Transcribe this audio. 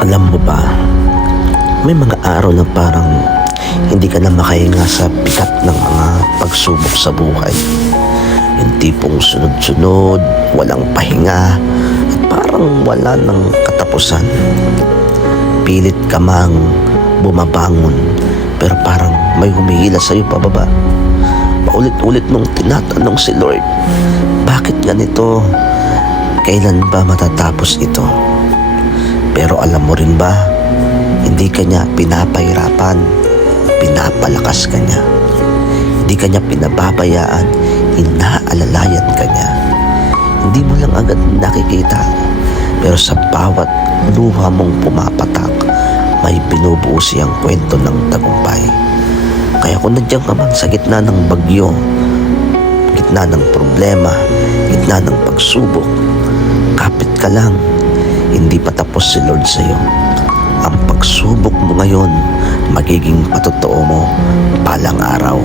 Alam mo ba, may mga araw na parang hindi ka na makahinga sa bigat ng mga pagsubok sa buhay. Yung tipong sunod-sunod, walang pahinga, at parang wala ng katapusan. Pilit ka mang bumabangon, pero parang may humihila sa'yo pababa. Paulit-ulit mong tinatanong si Lord, bakit ganito? Kailan ba matatapos ito? Pero alam mo rin ba, hindi ka niya pinapahirapan, pinapalakas ka niya. Hindi ka niya pinababayaan, inaalalayan ka niya. Hindi mo lang agad nakikita, pero sa bawat luha mong pumapatak, may binubuo siyang kwento ng tagumpay. Kaya kung nandiyan ka man sa gitna ng bagyo, gitna ng problema, gitna ng pagsubok, kapit ka lang, hindi pa tapos si Lord sa'yo. Ang pagsubok mo ngayon, magiging patotoo mo palang araw.